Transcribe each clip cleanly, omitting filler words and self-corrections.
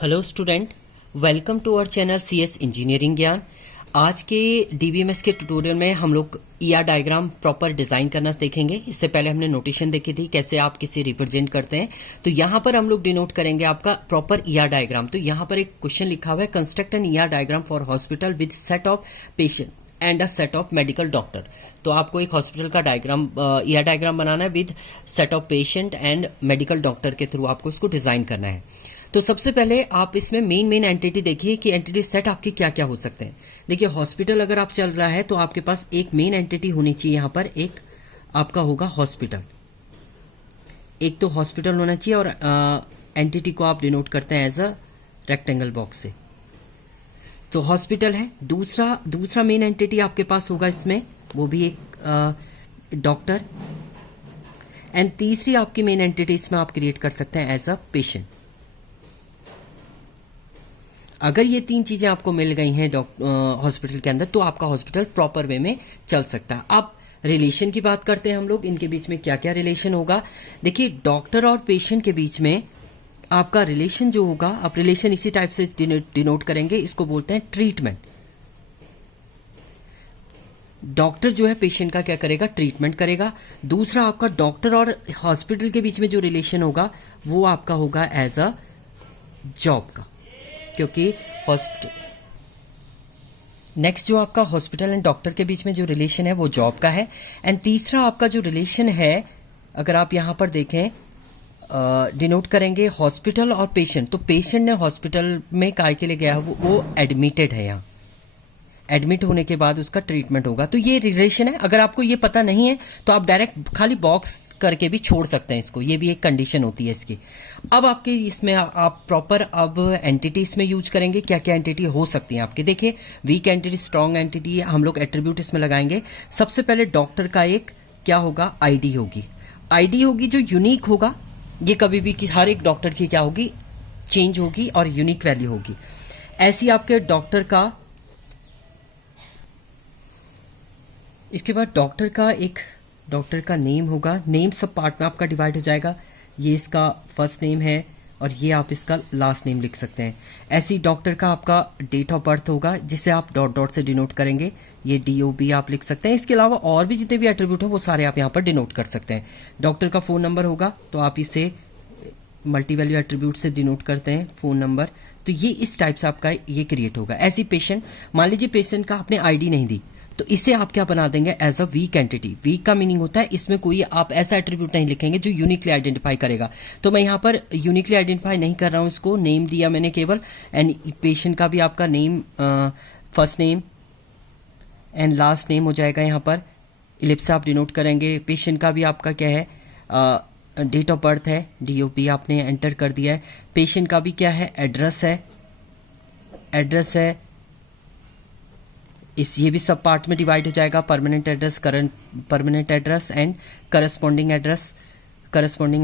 Hello student, welcome to our channel CS engineering Gyan. आज के DBMS के ट्यूटोरियल में हम लोग ईआर डायग्राम प्रॉपर डिज़ाइन करना देखेंगे। इससे पहले हमने नोटेशन देखी थी कैसे आप किसे रिप्रेजेंट करते हैं। तो यहाँ पर हम लोग डिनोट करेंगे आपका प्रॉपर ईआर डायग्राम। तो यहाँ पर एक क्वेश्चन लिखा हुआ है, construct N ER diagram for hospital with set of patient and a set of medical doctor. तो आपको एक हॉस्पिटल का डायग्राम ईआर डायग्राम बनाना है with set of patient and medical doctor के थ्रू आपको इसको डिज़ाइन करना है। तो सबसे पहले आप इसमें मेन एंटिटी देखिए कि एंटिटी सेट आपके क्या क्या हो सकते हैं। देखिए, हॉस्पिटल अगर आप चल रहा है तो आपके पास एक मेन एंटिटी होनी चाहिए। यहाँ पर एक आपका होगा हॉस्पिटल, एक तो हॉस्पिटल होना चाहिए और एंटिटी को आप डिनोट करते हैं एज अ रेक्टेंगल बॉक्स से। तो हॉस्पिटल है। दूसरा मेन एंटिटी आपके पास होगा इसमें, वो भी एक डॉक्टर। एंड तीसरी आपकी मेन एंटिटी इसमें आप क्रिएट कर सकते हैं एज अ पेशेंट। अगर ये तीन चीजें आपको मिल गई हैं हॉस्पिटल के अंदर तो आपका हॉस्पिटल प्रॉपर वे में चल सकता है। अब रिलेशन की बात करते हैं हम लोग, इनके बीच में क्या क्या रिलेशन होगा। देखिए, डॉक्टर और पेशेंट के बीच में आपका रिलेशन जो होगा, आप रिलेशन इसी टाइप से डिनोट करेंगे, इसको बोलते हैं ट्रीटमेंट। डॉक्टर जो है पेशेंट का क्या करेगा, ट्रीटमेंट करेगा। दूसरा आपका डॉक्टर और हॉस्पिटल के बीच में जो रिलेशन होगा वो आपका होगा एज अ जॉब का, क्योंकि हॉस्पिटल। नेक्स्ट जो आपका हॉस्पिटल एंड डॉक्टर के बीच में जो रिलेशन है वो जॉब का है। एंड तीसरा आपका जो रिलेशन है, अगर आप यहां पर देखें, डिनोट करेंगे हॉस्पिटल और पेशेंट। तो पेशेंट ने हॉस्पिटल में काय के लिए गया, वो एडमिटेड है। यहाँ एडमिट होने के बाद उसका ट्रीटमेंट होगा। तो ये रिलेशन है। अगर आपको ये पता नहीं है तो आप डायरेक्ट खाली बॉक्स करके भी छोड़ सकते हैं इसको, ये भी एक कंडीशन होती है इसकी। अब आपके इसमें आप प्रॉपर अब एंटिटी इसमें यूज करेंगे। क्या क्या एंटिटी हो सकती है आपके, देखिए, वीक एंटिटी, स्ट्रॉन्ग एंटिटी, हम लोग एट्रीब्यूट इसमें लगाएंगे। सबसे पहले डॉक्टर का एक क्या होगा, आईडी होगी। आईडी होगी जो यूनिक होगा। ये कभी भी हर एक डॉक्टर की क्या होगी, चेंज होगी और यूनिक वैल्यू होगी। ऐसी आपके डॉक्टर का, इसके बाद डॉक्टर का नेम होगा। नेम सब पार्ट में आपका डिवाइड हो जाएगा। ये इसका फर्स्ट नेम है और ये आप इसका लास्ट नेम लिख सकते हैं। ऐसी डॉक्टर का आपका डेट ऑफ बर्थ होगा जिसे आप डॉट डॉट से डिनोट करेंगे। ये DOB आप लिख सकते हैं। इसके अलावा और भी जितने भी एट्रीब्यूट हैं वो सारे आप यहाँ पर डिनोट कर सकते हैं। डॉक्टर का फ़ोन नंबर होगा तो आप इसे मल्टी वैल्यू एट्रीब्यूट से डिनोट करते हैं, फ़ोन नंबर। तो ये इस टाइप से आपका ये क्रिएट होगा। ऐसी पेशेंट, मान लीजिए पेशेंट का आपने ID नहीं दी तो इसे आप क्या बना देंगे, as a weak entity. Weak का मीनिंग होता है इसमें कोई आप ऐसा एट्रीब्यूट नहीं लिखेंगे जो यूनिकली आइडेंटिफाई करेगा। तो मैं यहाँ पर यूनिकली आइडेंटिफाई नहीं कर रहा हूँ, इसको नेम दिया मैंने केवल। एंड पेशेंट का भी आपका name, first name and last name हो जाएगा। यहाँ पर इलिप्स आप डिनोट करेंगे। पेशेंट का भी आपका क्या है, डेट ऑफ बर्थ है, DOB आपने एंटर कर दिया है। पेशेंट का भी क्या है, एड्रेस है। ये भी सब पार्ट में डिवाइड हो जाएगा। Permanent address, permanent address and corresponding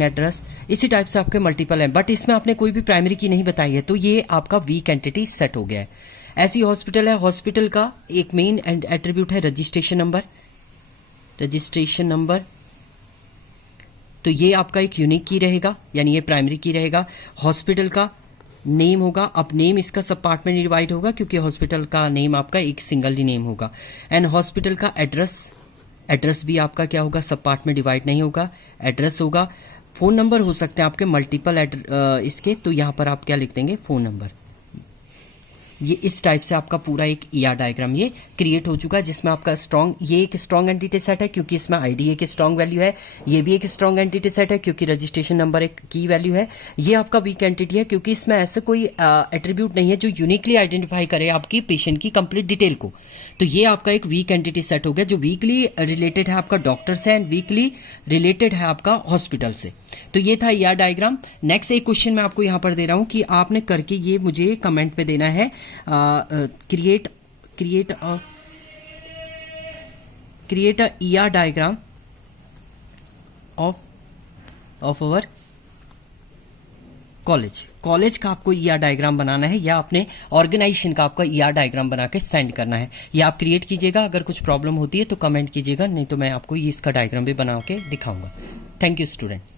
address. इसी टाइप से आपके मल्टीपल हैं, बट इसमें आपने कोई भी प्राइमरी की नहीं बताई है, तो ये आपका वीक एंटिटी सेट हो गया है। ऐसी हॉस्पिटल है। हॉस्पिटल का एक मेन एट्रीब्यूट है रजिस्ट्रेशन नंबर। तो ये आपका एक यूनिक की रहेगा, यानी ये प्राइमरी की रहेगा। हॉस्पिटल का नेम होगा। अब नेम इसका सब पार्ट में डिवाइड होगा क्योंकि हॉस्पिटल का नेम आपका एक सिंगल ही नेम होगा। एंड हॉस्पिटल का एड्रेस भी आपका क्या होगा, सब पार्ट में डिवाइड नहीं होगा, एड्रेस होगा। फ़ोन नंबर हो सकते हैं आपके मल्टीपल इसके, तो यहाँ पर आप क्या लिख देंगे, फ़ोन नंबर। ये इस टाइप से आपका पूरा एक ईआर डायग्राम ये क्रिएट हो चुका है, जिसमें आपका ये एक स्ट्रॉन्ग एंटिटी सेट है क्योंकि इसमें ID एक स्ट्रॉन्ग वैल्यू है। ये भी एक स्ट्रॉन्ग एंटिटी सेट है क्योंकि रजिस्ट्रेशन नंबर एक की वैल्यू है। ये आपका वीक एंटिटी है क्योंकि इसमें ऐसा कोई एट्रीब्यूट नहीं है जो यूनिकली आइडेंटिफाई करे आपकी पेशेंट की कंप्लीट डिटेल को। तो ये आपका एक वीक एंटिटी सेट हो गया जो वीकली रिलेटेड है आपका डॉक्टर से एंड वीकली रिलेटेड है आपका हॉस्पिटल से। तो ये था ईआर डायग्राम। नेक्स्ट एक क्वेश्चन मैं आपको यहाँ पर दे रहा हूँ कि आपने करके ये मुझे कमेंट पे देना है। Create a ER diagram of our college का आपको ईआर डायग्राम बनाना है या अपने ऑर्गेनाइजेशन का आपका ईआर डायग्राम बना के सेंड करना है। या आप क्रिएट कीजिएगा, अगर कुछ प्रॉब्लम होती है तो कमेंट कीजिएगा, नहीं तो मैं आपको ये इसका डायग्राम भी बना के दिखाऊंगा। Thank you student.